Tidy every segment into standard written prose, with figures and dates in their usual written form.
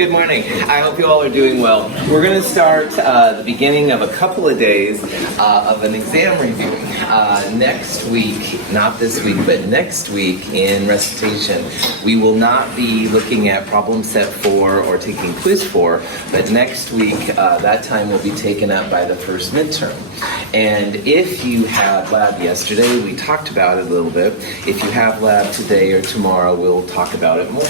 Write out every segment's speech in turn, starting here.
Good morning. I hope you all are doing well. We're going to start the beginning of a couple of days of an exam review. Next week, not this week, but next week in recitation, we will not be looking at problem set 4 or taking quiz 4, but next week, that time will be taken up by the first midterm. And if you had lab yesterday, we talked about it a little bit. If you have lab today or tomorrow, we'll talk about it more.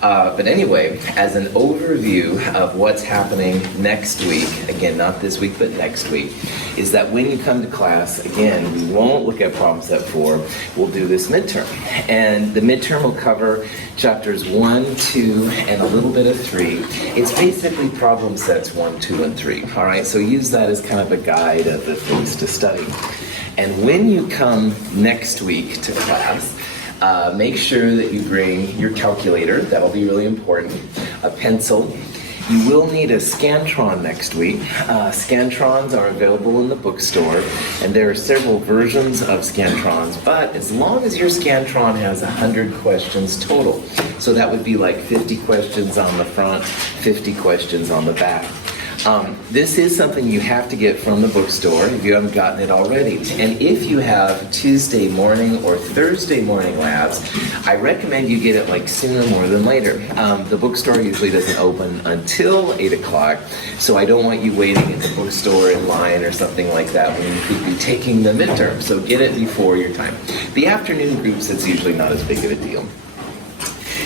But anyway, as an overview of what's happening next week, again, not this week, but next week, is that when you come to class, again, we won't look at problem set 4, we'll do this midterm. And the midterm will cover chapters 1, 2, and a little bit of 3. It's basically problem sets 1, 2, and 3. All right, so use that as kind of a guide of the things to study. And when you come next week to class, make sure that you bring your calculator. That'll be really important. A pencil. You will need a Scantron next week. Scantrons are available in the bookstore, and there are several versions of Scantrons, but as long as your Scantron has 100 questions total, so that would be like 50 questions on the front, 50 questions on the back. This is something you have to get from the bookstore if you haven't gotten it already. And if you have Tuesday morning or Thursday morning labs, I recommend you get it like sooner more than later. The bookstore usually doesn't open until 8 o'clock, so I don't want you waiting at the bookstore in line or something like that when you could be taking the midterm. So get it before your time. The afternoon groups, it's usually not as big of a deal.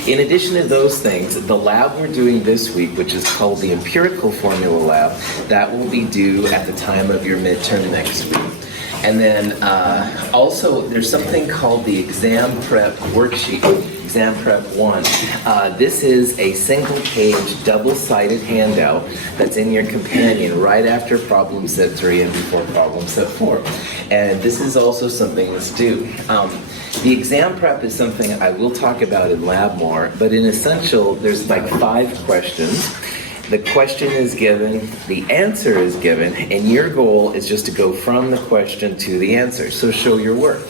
In addition to those things, the lab we're doing this week, which is called the Empirical Formula Lab, that will be due at the time of your midterm next week. And then also, there's something called the Exam Prep Worksheet, Exam Prep 1. This is a single-page, double-sided handout that's in your companion right after problem set 3 and before problem set 4. And this is also something that's due. The exam prep is something I will talk about in lab more, but in essential, there's like 5 questions. The question is given, the answer is given, and your goal is just to go from the question to the answer. So show your work.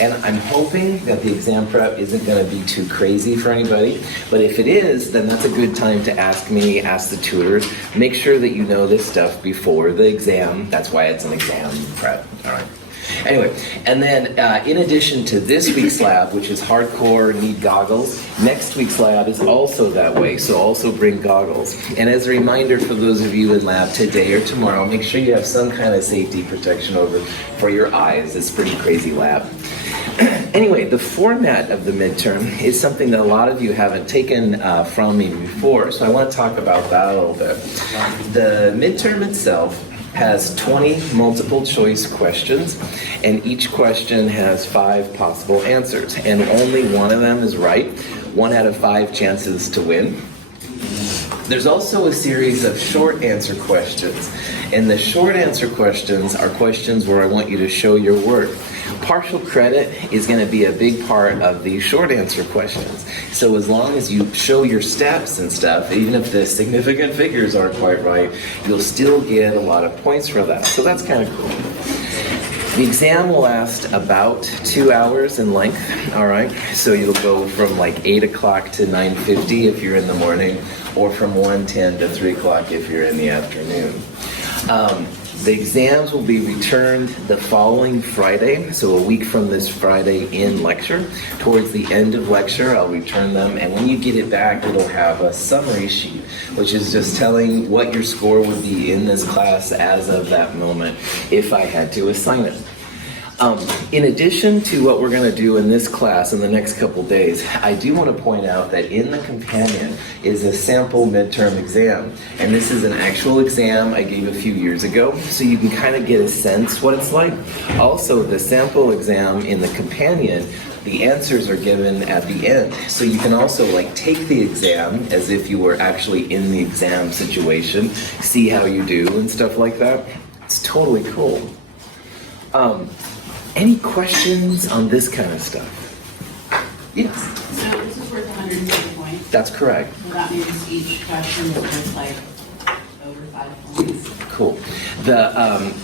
And I'm hoping that the exam prep isn't going to be too crazy for anybody, but if it is, then that's a good time to ask me, ask the tutors. Make sure that you know this stuff before the exam. That's why it's an exam prep. All right. Anyway, and then in addition to this week's lab, which is hardcore, need goggles, next week's lab is also that way, so also bring goggles. And as a reminder for those of you in lab today or tomorrow, make sure you have some kind of safety protection over for your eyes. It's a pretty crazy lab. Anyway, the format of the midterm is something that a lot of you haven't taken from me before, so I want to talk about that a little bit. The midterm itself has 20 multiple choice questions, and each question has 5 possible answers, and only one of them is right. 1 out of 5 chances to win. There's also a series of short answer questions, and the short answer questions are questions where I want you to show your work. Partial credit is going to be a big part of these short answer questions. So as long as you show your steps and stuff, even if the significant figures aren't quite right, you'll still get a lot of points for that. So that's kind of cool. The exam will last about 2 hours in length, all right? So you'll go from like 8 o'clock to 9:50 if you're in the morning, or from 1:10 to 3 o'clock if you're in the afternoon. The exams will be returned the following Friday, so a week from this Friday in lecture. Towards the end of lecture, I'll return them, and when you get it back, it'll have a summary sheet, which is just telling what your score would be in this class as of that moment if I had to assign it. In addition to what we're going to do in this class in the next couple days, I do want to point out that in the companion is a sample midterm exam. And this is an actual exam I gave a few years ago, so you can kind of get a sense what it's like. Also, the sample exam in the companion, the answers are given at the end. So you can also like take the exam as if you were actually in the exam situation, see how you do and stuff like that. It's totally cool. Any questions on this kind of stuff? Yes? So this is worth 150 points? That's correct. So that means each question is worth like over 5 points. Cool.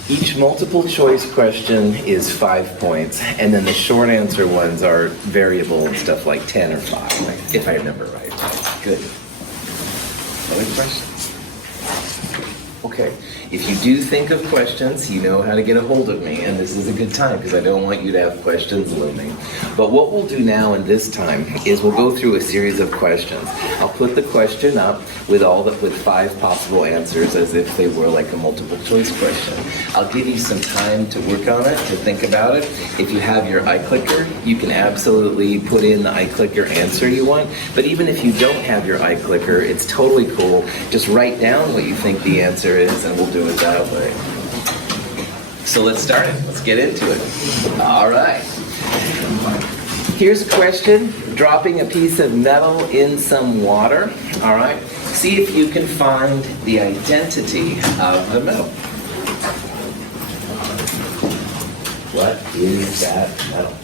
Each multiple choice question is 5 points, and then the short answer ones are variable and stuff like 10 or 5, if I remember right. Good. Other questions? Okay. If you do think of questions, you know how to get a hold of me, and this is a good time because I don't want you to have questions looming. But what we'll do now in this time is we'll go through a series of questions. I'll put the question up with with 5 possible answers as if they were like a multiple choice question. I'll give you some time to work on it, to think about it. If you have your iClicker, you can absolutely put in the iClicker answer you want. But even if you don't have your iClicker, it's totally cool. Just write down what you think the answer is, and we'll do it that way. So let's start it. Let's get into it. All right. Here's a question. Dropping a piece of metal in some water. All right. See if you can find the identity of the metal. What is that metal?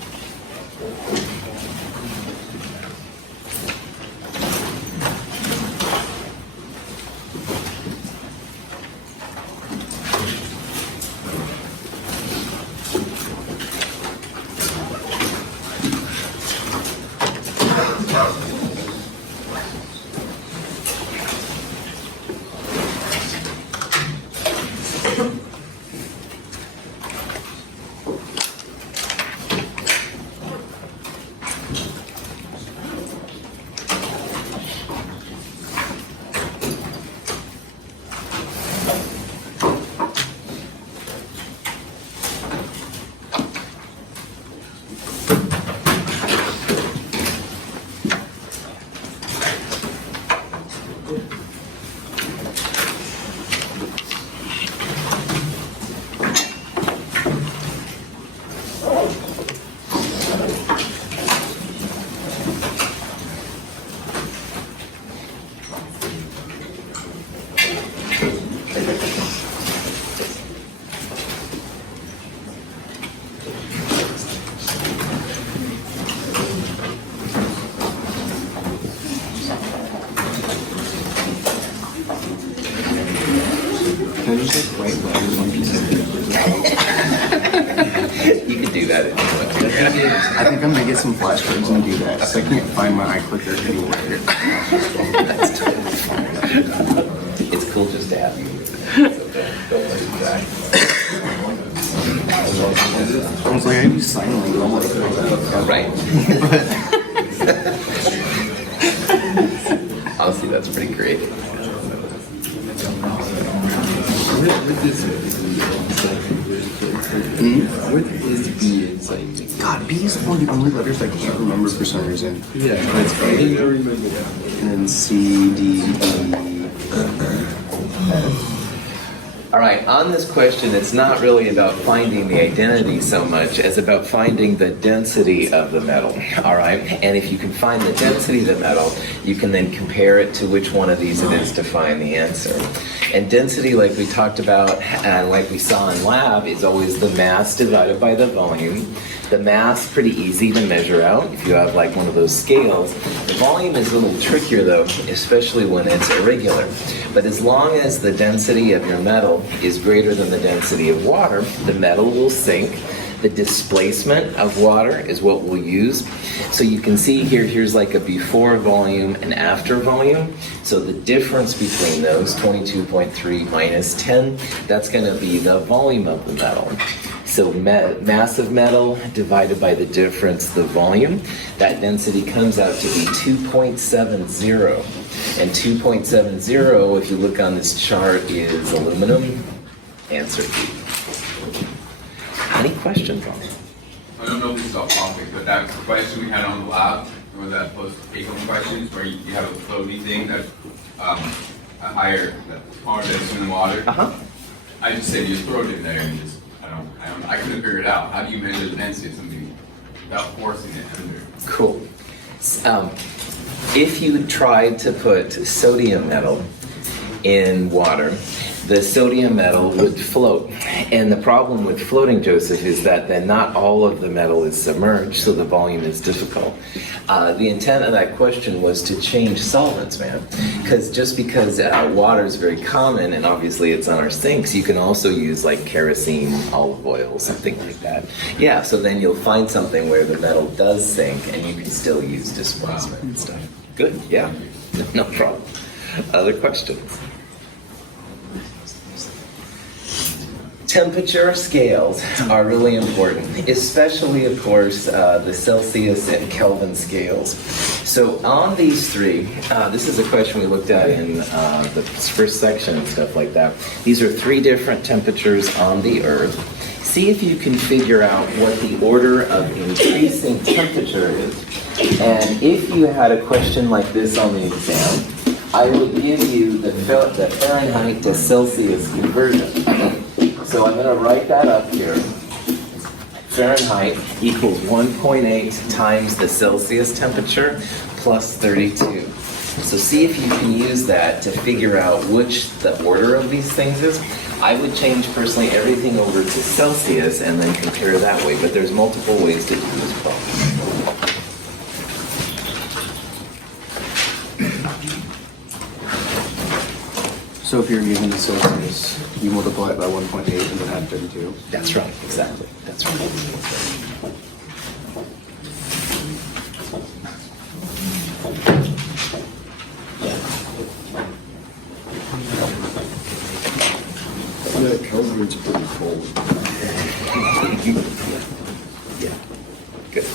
Can I just like write letters on piece of paper? You can do that if you want to. I think I'm gonna get some flashcards and do that. So I can't find my iClicker anywhere. That's totally fine. It's cool just to have you. So don't let it die. I was like, I do sign language. Right. Honestly, that's pretty creative. What is B exactly? God, B is one of the only letters I can't remember for some reason. Yeah, that's right. I didn't remember that. And then C, D, E, F. All right, on this question, it's not really about finding the identity so much as about finding the density of the metal, all right? And if you can find the density of the metal, you can then compare it to which one of these it is to find the answer. And density, like we talked about and like we saw in lab, is always the mass divided by the volume. The mass, pretty easy to measure out if you have like one of those scales. The volume is a little trickier though, especially when it's irregular. But as long as the density of your metal is greater than the density of water, the metal will sink. The displacement of water is what we'll use. So you can see here, here's like a before volume and after volume. So the difference between those, 22.3 minus 10, that's going to be the volume of the metal. So mass of metal divided by the difference, the volume, that density comes out to be 2.70. And 2.70, if you look on this chart, is aluminum. Answer B. Any questions on it? I don't know if this is off topic, but that question we had on the lab, or that post take-home questions, where you have a floaty thing that's a higher, that's harder than water. Uh-huh. I just said you throw it in there and just, I couldn't figure it out. How do you measure the density of something without forcing it under? Cool. If you tried to put sodium metal in water, the sodium metal would float. And the problem with floating, Joseph, is that then not all of the metal is submerged, so the volume is difficult. The intent of that question was to change solvents, man. Because just because water is very common, and obviously it's on our sinks, you can also use like kerosene, olive oil, something like that. Yeah, so then you'll find something where the metal does sink, and you can still use displacement and stuff. Good, yeah, no problem. Other questions? Temperature scales are really important, especially, of course, the Celsius and Kelvin scales. So on these three, this is a question we looked at in the first section and stuff like that. These are three different temperatures on the Earth. See if you can figure out what the order of increasing temperature is. And if you had a question like this on the exam, I would give you the Fahrenheit to Celsius conversion. So I'm going to write that up here. Fahrenheit equals 1.8 times the Celsius temperature plus 32. So see if you can use that to figure out which the order of these things is. I would change personally everything over to Celsius and then compare that way, but there's multiple ways to do this problem. So if you're using the Celsius, you multiply it by 1.8 and then add 32. That's right, exactly. That's right. Yeah, Kelvin's pretty cold. Yeah. Good.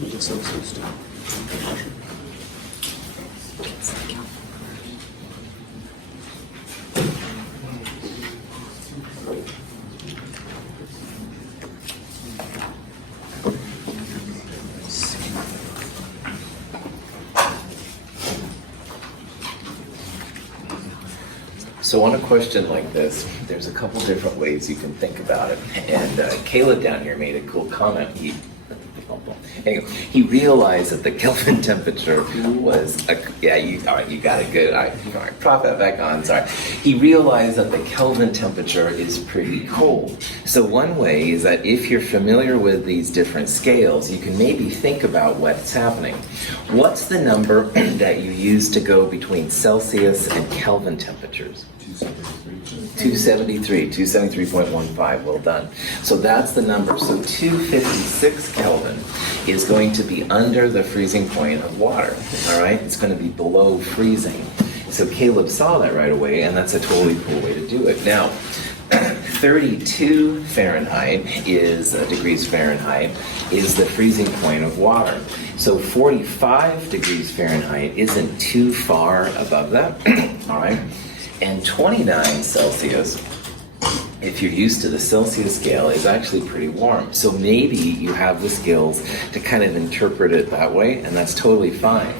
The Celsius too. So on a question like this, there's a couple different ways you can think about it. And Caleb down here made a cool comment. Anyway, he realized that the Kelvin temperature was, you got it good. All right, prop that back on, sorry. He realized that the Kelvin temperature is pretty cold. So one way is that if you're familiar with these different scales, you can maybe think about what's happening. What's the number that you use to go between Celsius and Kelvin temperatures? 273.15, well done. So that's the number. So 256 Kelvin is going to be under the freezing point of water, all right? It's going to be below freezing. So Caleb saw that right away, and that's a totally cool way to do it. Now, 32 Fahrenheit is degrees Fahrenheit is the freezing point of water. So 45 degrees Fahrenheit isn't too far above that, all right? And 29 Celsius, if you're used to the Celsius scale, is actually pretty warm. So maybe you have the skills to kind of interpret it that way, and that's totally fine.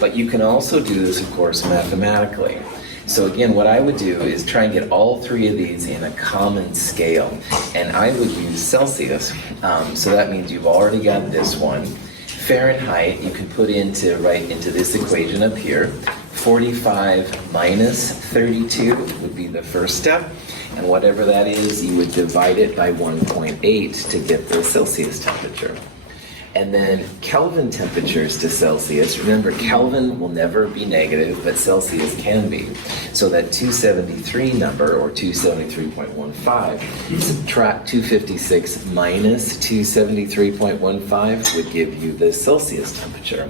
But you can also do this, of course, mathematically. So again, what I would do is try and get all three of these in a common scale. And I would use Celsius. So that means you've already got this one. Fahrenheit, you can put right into this equation up here. 45 minus 32 would be the first step. And whatever that is, you would divide it by 1.8 to get the Celsius temperature. And then Kelvin temperatures to Celsius. Remember, Kelvin will never be negative, but Celsius can be. So that 273 number, or 273.15, subtract 256 minus 273.15 would give you the Celsius temperature.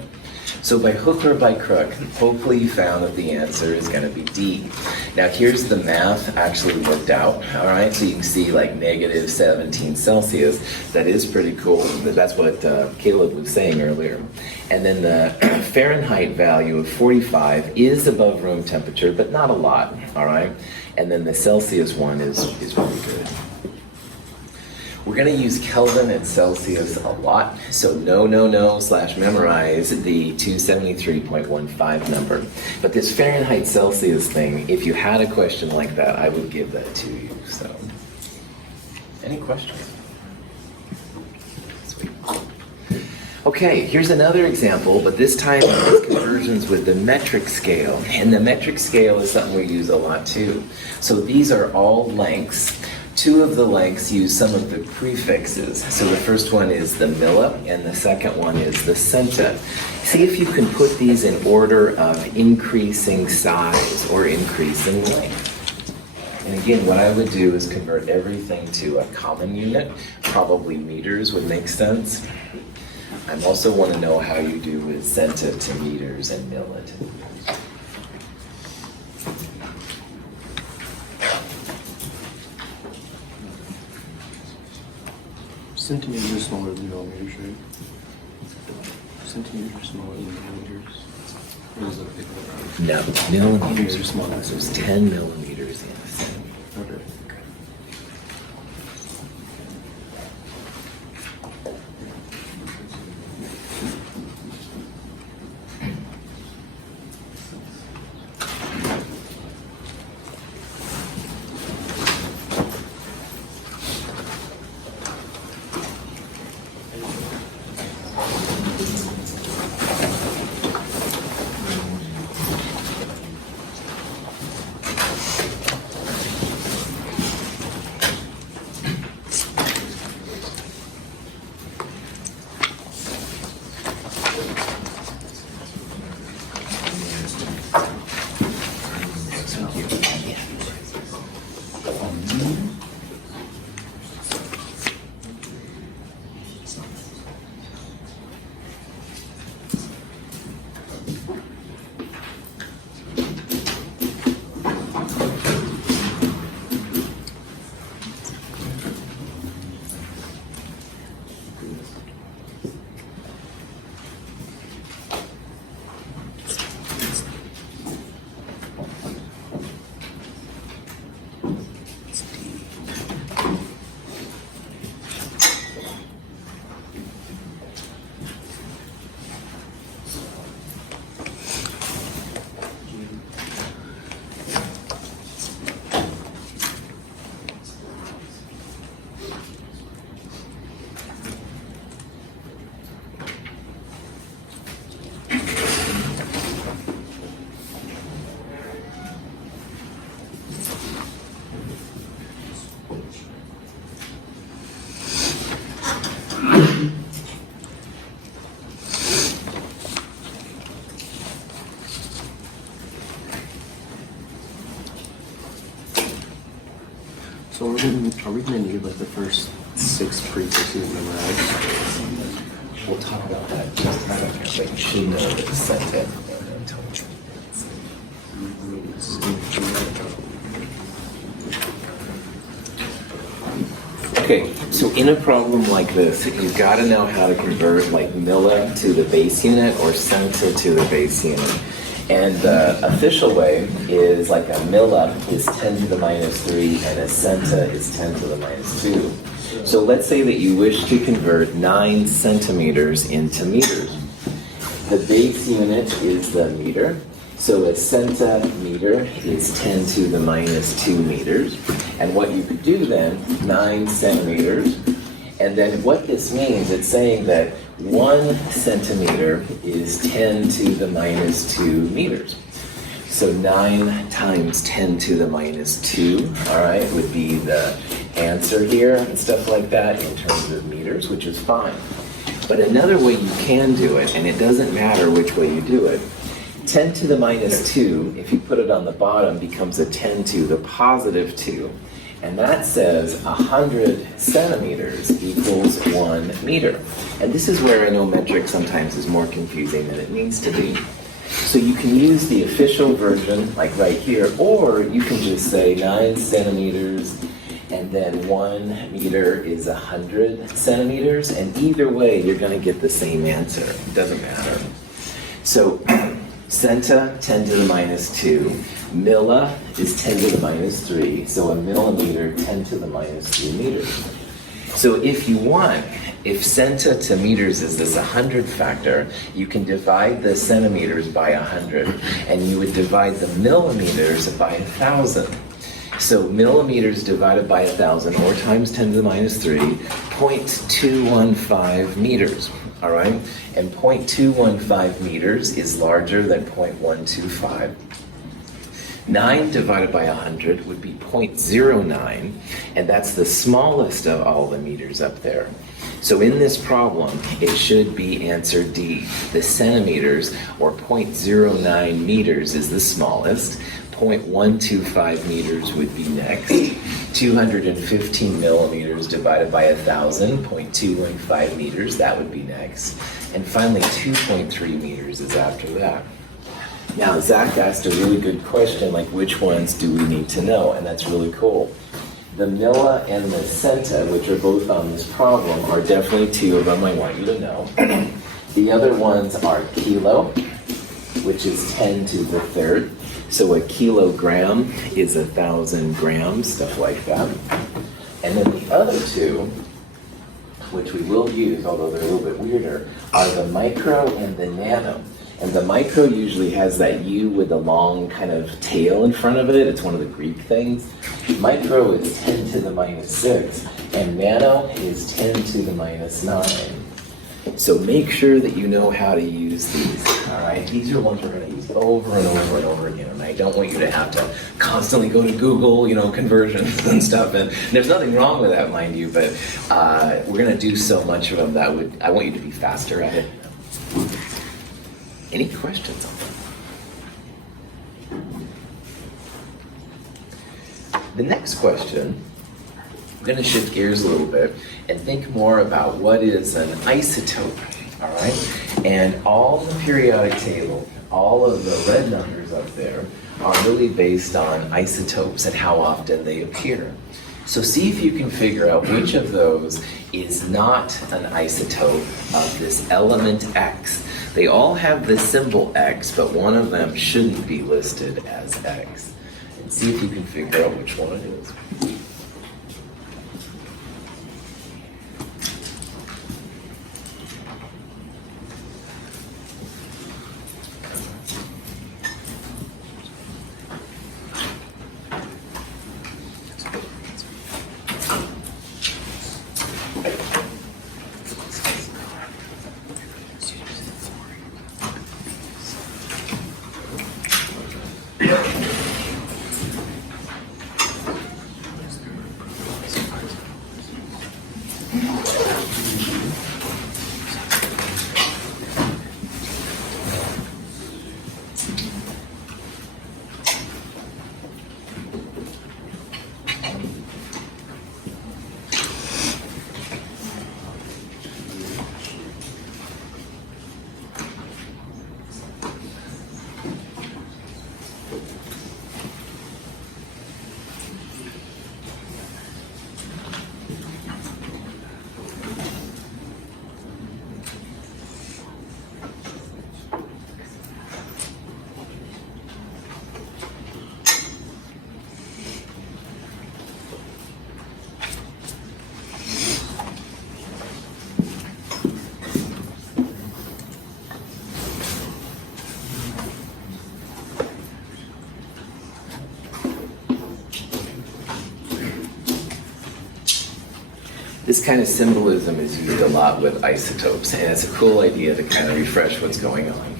So by hook or by crook, hopefully you found that the answer is going to be D. Now here's the math actually worked out, all right? So you can see like negative 17 Celsius. That is pretty cool. That's what Caleb was saying earlier. And then the Fahrenheit value of 45 is above room temperature, but not a lot, all right? And then the Celsius one is really good. We're going to use Kelvin and Celsius a lot, so no/memorize the 273.15 number. But this Fahrenheit Celsius thing, if you had a question like that, I would give that to you. So, any questions? Sweet. Okay, here's another example, but this time it's conversions with the metric scale. And the metric scale is something we use a lot too. So these are all lengths. Two of the lengths use some of the prefixes. So the first one is the milli, and the second one is the centa. See if you can put these in order of increasing size or increasing length. And again, what I would do is convert everything to a common unit. Probably meters would make sense. I also want to know how you do with centa to meters and milli to meters. Centimeters are smaller than millimeters, right? Centimeters are smaller than millimeters. Or is it bigger? No, millimeters are smaller. So it's 10 millimeters in a cent. Okay. So are we gonna need like the first 6 prefixes memorized? We'll talk about that just a second, but you should know that the centa. Okay, so in a problem like this, you've got to know how to convert like milli to the base unit or centa to the base unit. And the official way is like a milli is 10 to the minus 3 and a centa is 10 to the minus 2. So let's say that you wish to convert 9 centimeters into meters. The base unit is the meter. So a centimeter is 10 to the minus 2 meters. And what you could do then, 9 centimeters. And then what this means, it's saying that 1 centimeter is 10 to the minus 2 meters. So 9 times 10 to the minus 2, all right, would be the answer here and stuff like that in terms of meters, which is fine. But another way you can do it, and it doesn't matter which way you do it, 10 to the minus 2, if you put it on the bottom, becomes a 10 to the positive 2. And that says 100 centimeters equals 1 meter. And this is where I know metric sometimes is more confusing than it needs to be. So you can use the official version, like right here, or you can just say 9 centimeters, and then 1 meter is 100 centimeters, and either way, you're going to get the same answer. It doesn't matter. So centa, 10 to the minus 2. Milli is 10 to the minus 3, so a millimeter, 10 to the minus 3 meters. So if you want, if centa to meters is this 100 factor, you can divide the centimeters by 100, and you would divide the millimeters by 1,000. So millimeters divided by 1,000, or times 10 to the minus 3, 0.215 meters, all right? And 0.215 meters is larger than 0.125. 9 divided by 100 would be 0.09, and that's the smallest of all the meters up there. So in this problem, it should be answer D. The centimeters, or 0.09 meters, is the smallest. 0.125 meters would be next. 215 millimeters divided by 1,000, 0.215 meters, that would be next. And finally, 2.3 meters is after that. Now, Zach asked a really good question, like which ones do we need to know? And that's really cool. The milli and the centa, which are both on this problem, are definitely two of them I want you to know. The other ones are kilo, which is 10 to the third. So a kilogram is 1,000 grams, stuff like that. And then the other two, which we will use, although they're a little bit weirder, are the micro and the nano. And the micro usually has that U with the long kind of tail in front of it. It's one of the Greek things. Micro is 10 to the minus 6, and nano is 10 to the minus 9. So make sure that you know how to use these, all right? These are ones we're going to use over and over and over again, and I don't want you to have to constantly go to Google, conversions and stuff, and there's nothing wrong with that, mind you, but we're going to do so much of them that I want you to be faster at it. Any questions on that? The next question, I'm going to shift gears a little bit and think more about what is an isotope, all right? And all the periodic table, all of the red numbers up there are really based on isotopes and how often they appear. So see if you can figure out which of those is not an isotope of this element X. They all have the symbol X, but one of them shouldn't be listed as X. And see if you can figure out which one it is. This kind of symbolism is used a lot with isotopes, and it's a cool idea to kind of refresh what's going on.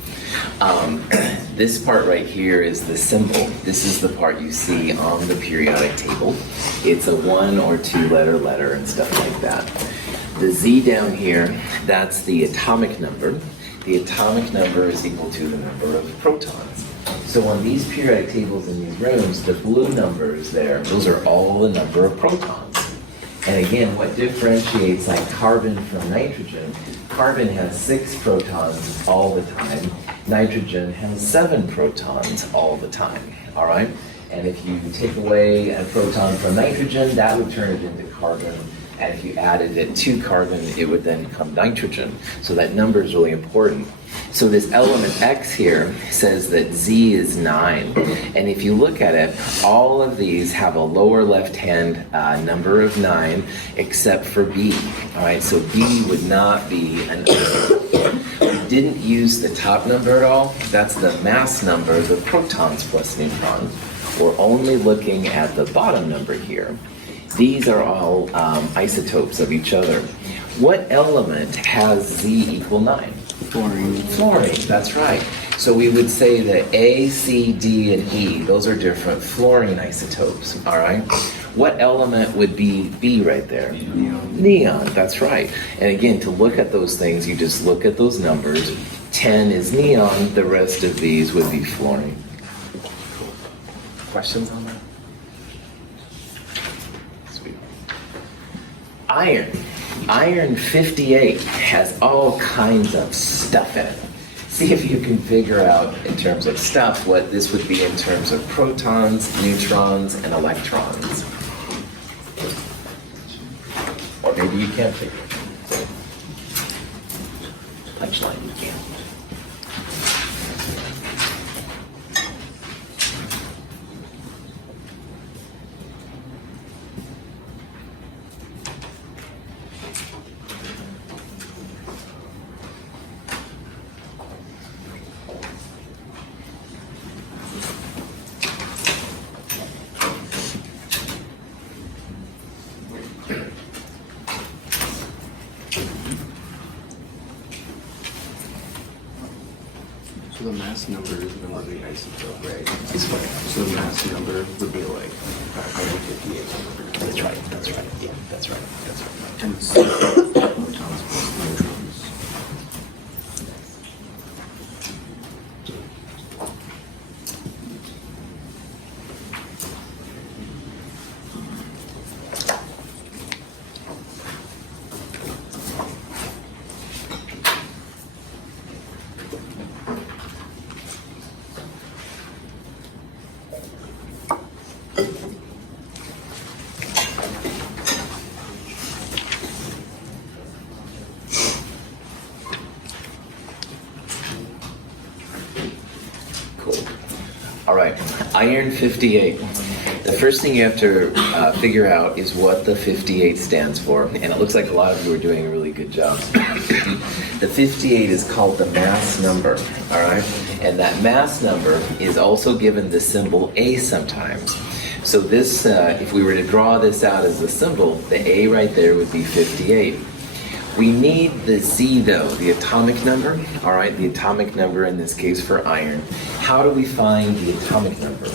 This part right here is the symbol. This is the part you see on the periodic table. It's a 1 or 2 letter and stuff like that. The Z down here, that's the atomic number. The atomic number is equal to the number of protons. So on these periodic tables in these rooms, the blue numbers there, those are all the number of protons. And again, what differentiates like carbon from nitrogen, carbon has 6 protons all the time, nitrogen has 7 protons all the time, all right? And if you take away a proton from nitrogen, that would turn it into carbon. And if you added it to carbon, it would then become nitrogen. So that number is really important. So this element X here says that Z is 9. And if you look at it, all of these have a lower left-hand number of 9, except for B. All right, so B would not be an We didn't use the top number at all. That's the mass number, the protons plus neutrons. We're only looking at the bottom number here. These are all isotopes of each other. What element has Z equal 9? Fluorine. Fluorine, that's right. So we would say that A, C, D, and E, those are different fluorine isotopes, all right? What element would be B right there? Neon. Neon, that's right. And again, to look at those things, you just look at those numbers. 10 is neon, the rest of these would be fluorine. Questions on that? Sweet. Iron. Iron 58 has all kinds of stuff in it. See if you can figure out in terms of stuff what this would be in terms of protons, neutrons, and electrons. Or maybe you can't figure it. Punchline, you can't. So the mass number is the one isotope, right? It's funny. So the mass number would be like 558. That's right, that's right, yeah, that's right, that's right. And so protons plus neutrons. Cool. All right, iron 58. The first thing you have to figure out is what the 58 stands for, and it looks like a lot of you are doing a really good job. The 58 is called the mass number, all right? And that mass number is also given the symbol A sometimes. So this, if we were to draw this out as a symbol, the A right there would be 58. We need the Z though, the atomic number, all right, the atomic number in this case for iron. How do we find the atomic number?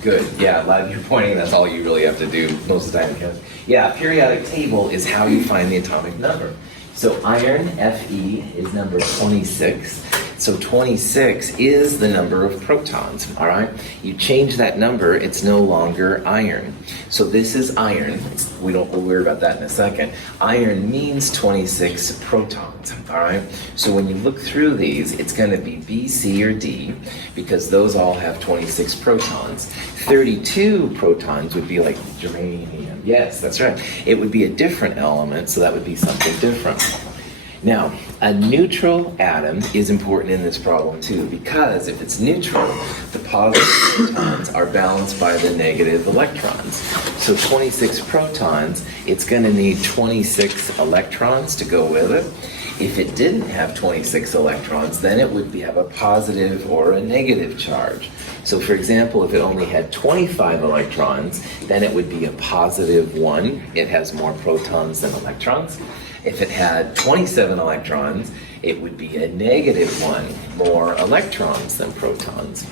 Good, yeah, a lot of you are pointing, that's all you really have to do most of the time. Yeah, periodic table is how you find the atomic number. So iron, Fe, is number 26. So 26 is the number of protons, all right? You change that number, it's no longer iron. So this is iron. We'll worry about that in a second. Iron means 26 protons, all right? So when you look through these, it's going to be B, C, or D, because those all have 26 protons. 32 protons would be like germanium. Yes, that's right. It would be a different element, so that would be something different. Now, a neutral atom is important in this problem too, because if it's neutral, the positive protons are balanced by the negative electrons. So 26 protons, it's going to need 26 electrons to go with it. If it didn't have 26 electrons, then it would have a positive or a negative charge. So for example, if it only had 25 electrons, then it would be a positive 1. It has more protons than electrons. If it had 27 electrons, it would be a negative 1, more electrons than protons.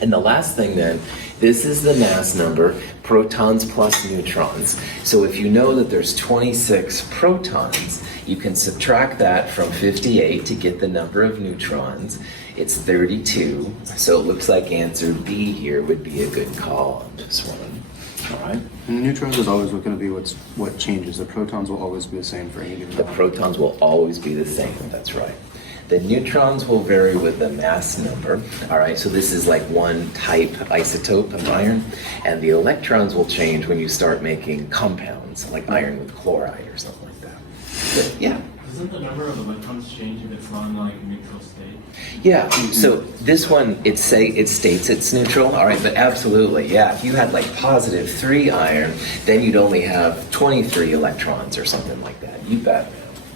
And the last thing then, this is the mass number, protons plus neutrons. So if you know that there's 26 protons, you can subtract that from 58 to get the number of neutrons. It's 32, so it looks like answer B here would be a good call on this one. All right? And the neutrons is always going to be what changes. The protons will always be the same for any given The element. protons will always be the same, that's right. The neutrons will vary with the mass number. All right, so this is like one type isotope of iron. And the electrons will change when you start making compounds, like iron with chloride or something like that. But, yeah. Doesn't the number of electrons change if it's not in like neutral state? Yeah, so this one, it states it's neutral, all right, but absolutely, yeah. If you had like positive 3 iron, then you'd only have 23 electrons or something like that. You bet,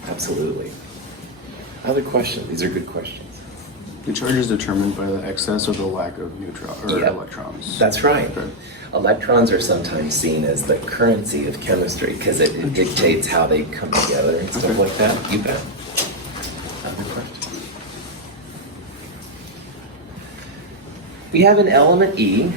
absolutely. Other questions? These are good questions. The charge is determined by the excess or the lack of Yeah. electrons. That's right. Okay. Electrons are sometimes seen as the currency of chemistry because it dictates how they come together and stuff like that. You bet. Other questions? We have an element E.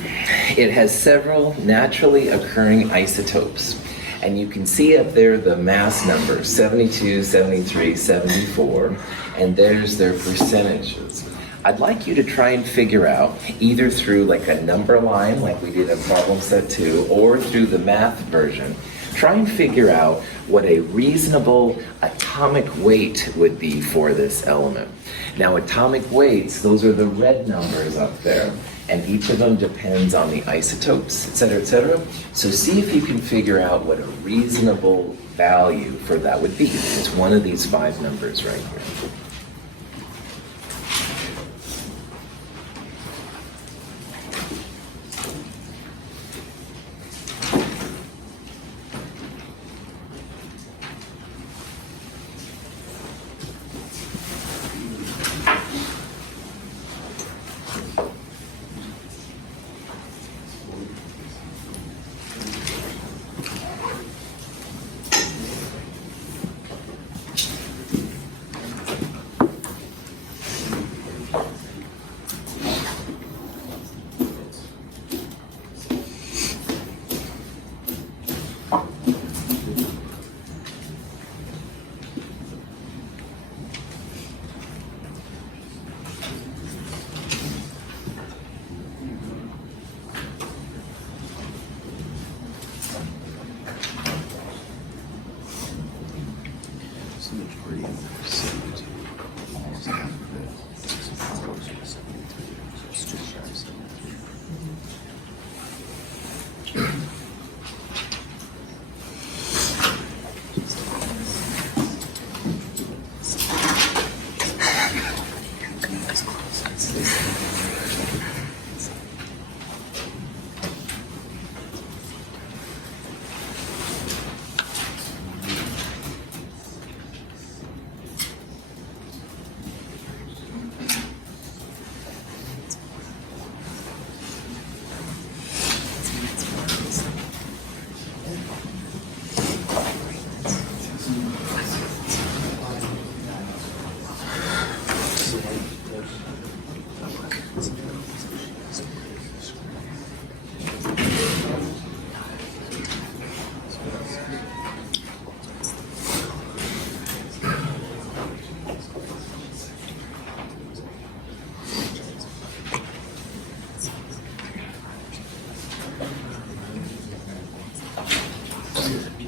It has several naturally occurring isotopes. And you can see up there the mass numbers, 72, 73, 74, and there's their percentages. I'd like you to try and figure out, either through like a number line, like we did in problem set 2, or through the math version, try and figure out what a reasonable atomic weight would be for this element. Now, atomic weights, those are the red numbers up there, and each of them depends on the isotopes, et cetera, et cetera. So see if you can figure out what a reasonable value for that would be. It's one of these 5 numbers right here.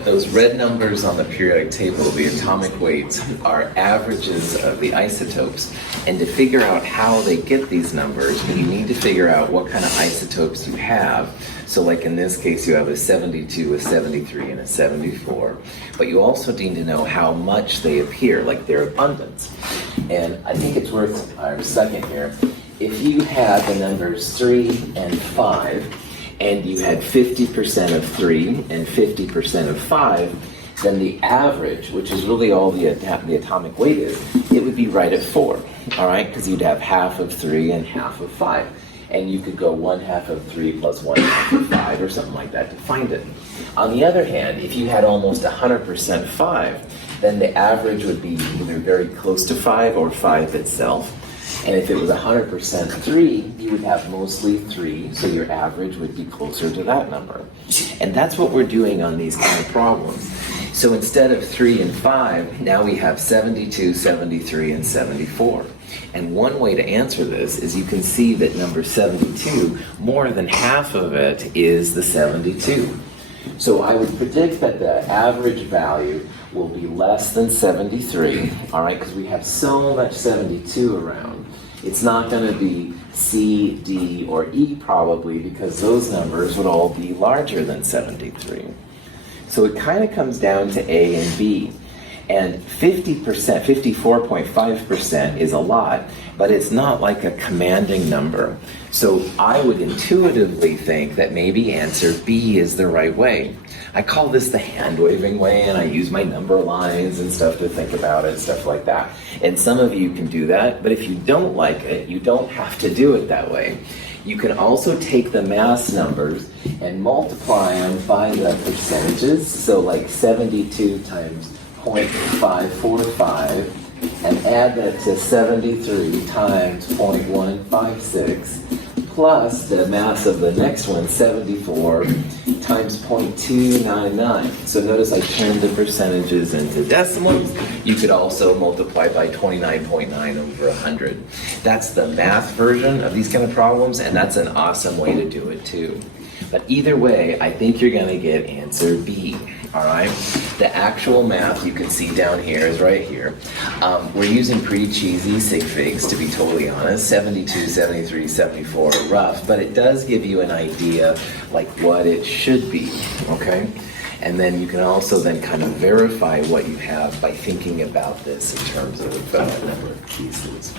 Those red numbers on the periodic table, the atomic weights, are averages of the isotopes. And to figure out how they get these numbers, you need to figure out what kind of isotopes you have. So like in this case, you have a 72, a 73, and a 74. But you also need to know how much they appear, like their abundance. And I think it's worth our second here. If you had the numbers 3 and 5, and you had 50% of 3 and 50% of 5, then the average, which is really all the atomic weight is, it would be right at 4, all right? Because you'd have half of 3 and half of 5. And you could go 1/2 of 3 plus 1/2 of 5 or something like that to find it. On the other hand, if you had almost 100% 5, then the average would be either very close to 5 or 5 itself. And if it was 100% 3, you would have mostly 3, so your average would be closer to that number. And that's what we're doing on these kind of problems. So instead of 3 and 5, now we have 72, 73, and 74. And one way to answer this is you can see that number 72, more than half of it is the 72. So I would predict that the average value will be less than 73, all right, because we have so much 72 around. It's not going to be C, D, or E probably, because those numbers would all be larger than 73. So it kind of comes down to A and B. And 50%, 54.5% is a lot, but it's not like a commanding number. So I would intuitively think that maybe answer B is the right way. I call this the hand-waving way, and I use my number lines and stuff to think about it, stuff like that. And some of you can do that, but if you don't like it, you don't have to do it that way. You can also take the mass numbers and multiply them by the percentages. So like 72 times 0.545, and add that to 73 times 0.156, plus the mass of the next one, 74 times 0.299. So notice I turned the percentages into decimals. You could also multiply by 29.9 over 100. That's the math version of these kind of problems, and that's an awesome way to do it too. But either way, I think you're going to get answer B. All right. The actual math you can see down here is right here. We're using pretty cheesy sig figs, to be totally honest. 72, 73, 74 are rough, but it does give you an idea like what it should be. Okay. And then you can also then kind of verify what you have by thinking about this in terms of number of pieces.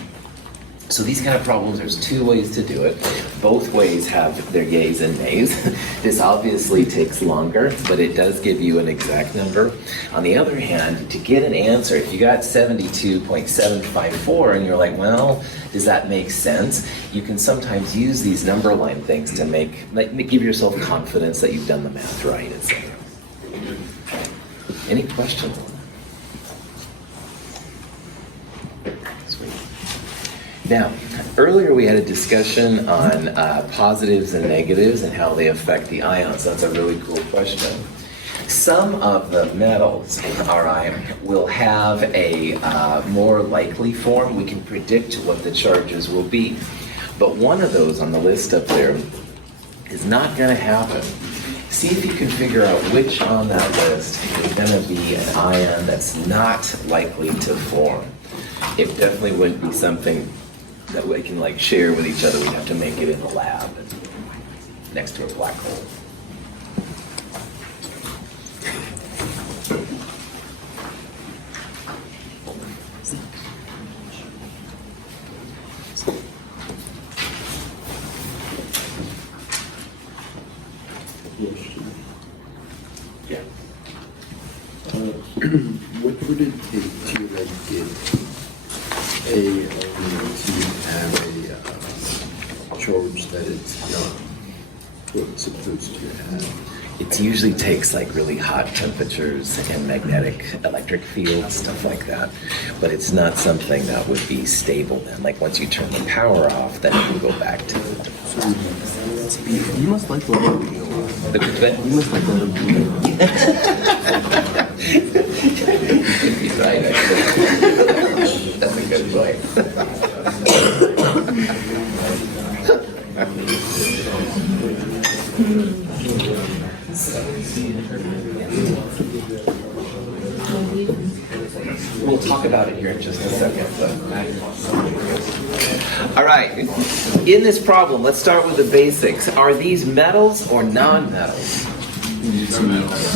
So these kind of problems, there's two ways to do it. Both ways have their yays and nays. This obviously takes longer, but it does give you an exact number. On the other hand, to get an answer, if you got 72.754 and you're like, well, does that make sense? You can sometimes use these number line things to give yourself confidence that you've done the math right, etc. Any questions? Sweet. Now, earlier we had a discussion on positives and negatives and how they affect the ions. That's a really cool question. Some of the metals, all right, will have a more likely form. We can predict what the charges will be. But one of those on the list up there is not going to happen. See if you can figure out which on that list is going to be an ion that's not likely to form. It definitely wouldn't be something that we can like share with each other. We'd have to make it in the lab next to a black hole. Yeah. What would it take to like get to have a charge that it's not what it's supposed to have? It usually takes like really hot temperatures and magnetic electric fields, stuff like that. But it's not something that would be stable then. Like once you turn the power off, then it will go back to the default. You must like the Lamborghini a lot. You must like the Lamborghini. You're right, actually. That's a good point. We'll talk about it here in just a second. All right, in this problem, let's start with the basics. Are these metals or non-metals?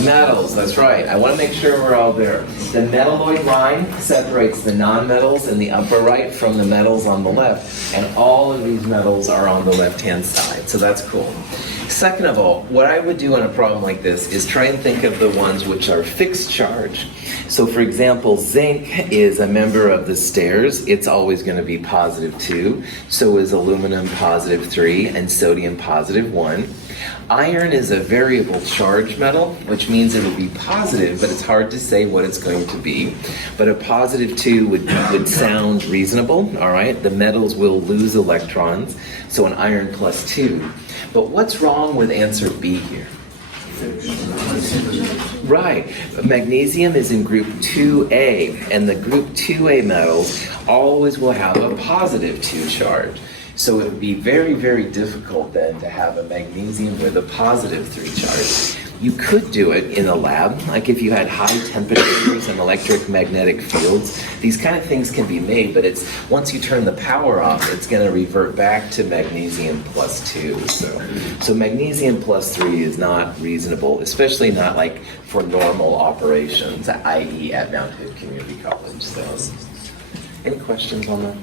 Metals, that's right. I want to make sure we're all there. The metalloid line separates the non-metals in the upper right from the metals on the left, and all of these metals are on the left-hand side, so that's cool. Second of all, what I would do in a problem like this is try and think of the ones which are fixed charge. So for example, zinc is a member of the stairs. It's always going to be +2. So is aluminum +3 and sodium +1. Iron is a variable charge metal, which means it'll be positive, but it's hard to say what it's going to be. But a +2 would sound reasonable, all right? The metals will lose electrons, so an iron +2. But what's wrong with answer B here? Right. Magnesium is in group 2A, and the group 2A metals always will have a +2 charge. So it would be very, very difficult then to have a magnesium with a +3 charge. You could do it in a lab, like if you had high temperatures and electromagnetic fields. These kind of things can be made, but it's once you turn the power off, it's going to revert back to magnesium plus 2. So magnesium plus 3 is not reasonable, especially not like for normal operations, i.e. at Mount Hood Community College. So, any questions on that?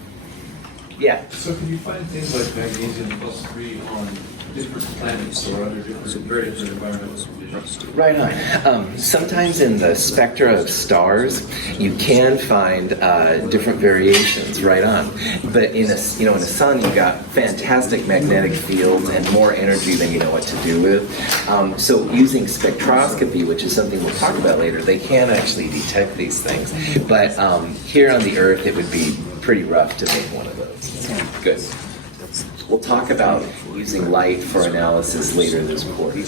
Yeah. So can you find things like magnesium plus 3 on different planets or other different, very different environmental conditions? Right on. Sometimes in the spectra of stars, you can find different variations. Right on. But in a sun, you've got fantastic magnetic fields and more energy than you know what to do with. So using spectroscopy, which is something we'll talk about later, they can actually detect these things. But here on the Earth, it would be pretty rough to make one of those. Good. We'll talk about using light for analysis later this quarter.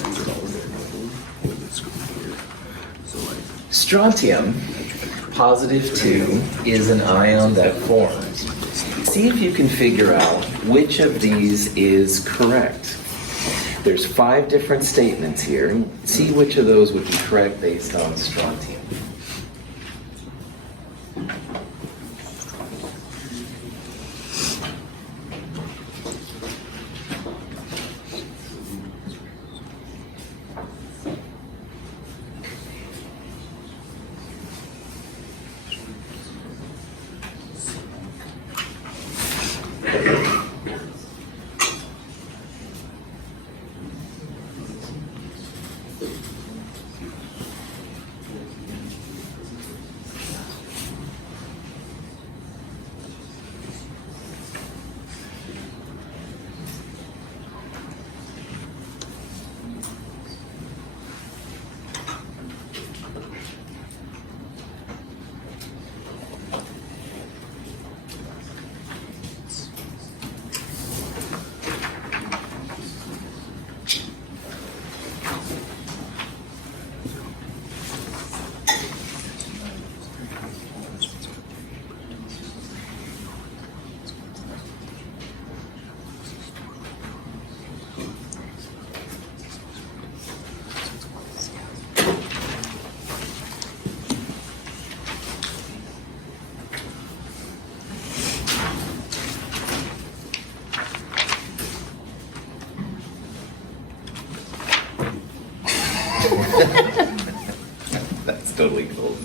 Strontium, positive 2, is an ion that forms. See if you can figure out which of these is correct. There's 5 different statements here. See which of those would be correct based on strontium. That's totally cool.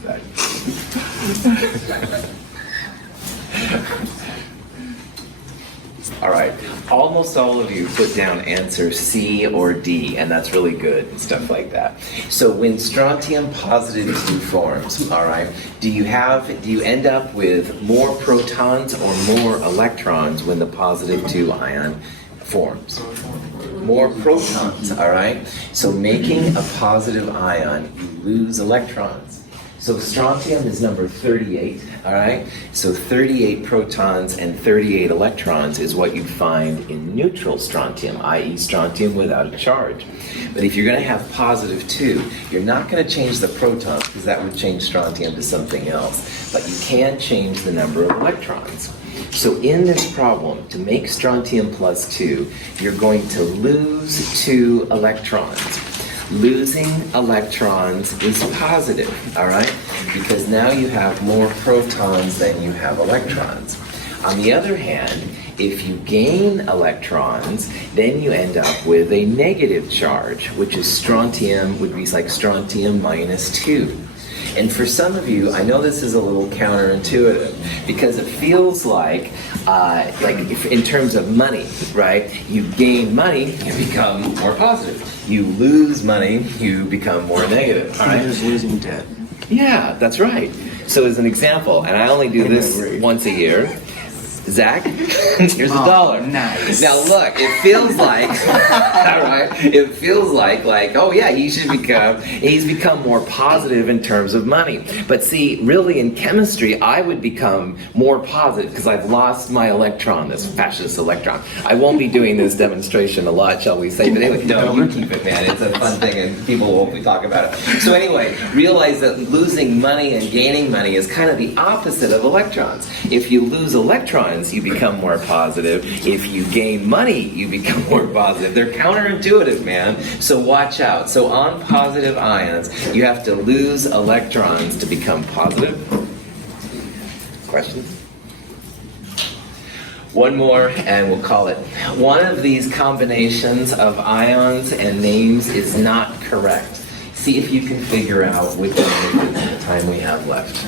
All right, almost all of you put down answer C or D, and that's really good and stuff like that. So when strontium positive 2 forms, all right, do you end up with more protons or more electrons when the positive 2 ion forms? More protons, all right? So making a positive ion, you lose electrons. So strontium is number 38, all right? So 38 protons and 38 electrons is what you find in neutral strontium, i.e. strontium without a charge. But if you're going to have positive 2, you're not going to change the protons because that would change strontium to something else. But you can change the number of electrons. So in this problem, to make strontium plus 2, you're going to lose 2 electrons. Losing electrons is positive, all right? Because now you have more protons than you have electrons. On the other hand, if you gain electrons, then you end up with a negative charge, which is strontium, would be like strontium minus 2. And for some of you, I know this is a little counterintuitive because it feels like if in terms of money, right? You gain money, you become more positive. You lose money, you become more negative. All right? Just losing debt. Yeah, that's right. So as an example, and I only do this once a year. Zach, here's $1. Nice. Now look, it feels like, all right, it feels like, oh yeah, he's become more positive in terms of money. But see, really in chemistry, I would become more positive because I've lost my electron, this fascist electron. I won't be doing this demonstration a lot, shall we say, but anyway, no, you keep it, man. It's a fun thing and people will hopefully talk about it. So anyway, realize that losing money and gaining money is kind of the opposite of electrons. If you lose electrons, ions, you become more positive. If you gain money, you become more positive. They're counterintuitive, man. So watch out. So on positive ions, you have to lose electrons to become positive. Questions? One more, and we'll call it. One of these combinations of ions and names is not correct. See if you can figure out which one it is in the time we have left.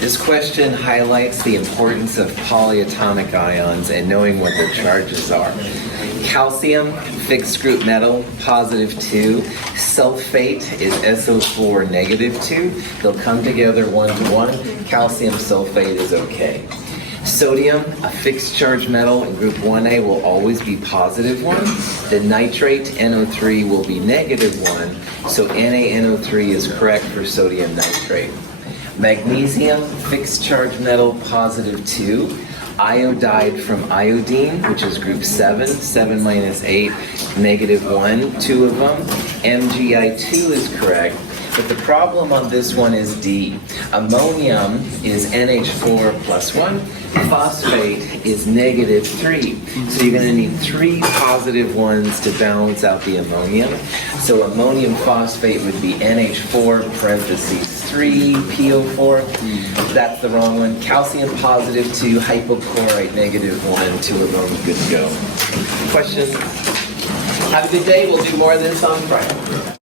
This question highlights the importance of polyatomic ions and knowing what their charges are. Calcium, fixed group metal, positive 2. Sulfate is SO4, negative 2. They'll come together 1 to 1. Calcium sulfate is okay. Sodium, a fixed charge metal in group 1A, will always be positive 1. The nitrate, NO3, will be negative 1. So NaNO3 is correct for sodium nitrate. Magnesium, fixed charge metal, positive 2. Iodide from iodine, which is group 7, 7 minus 8, negative 1, 2 of them. MgI2 is correct, but the problem on this one is D. Ammonium is NH4 plus 1. Phosphate is negative 3. So you're going to need 3 positive ones to balance out the ammonium. So ammonium phosphate would be NH4 parentheses 3 PO4. That's the wrong one. Calcium positive 2, hypochlorite negative 1, 2 of them, good to go. Questions? Have a good day. We'll do more of this on Friday.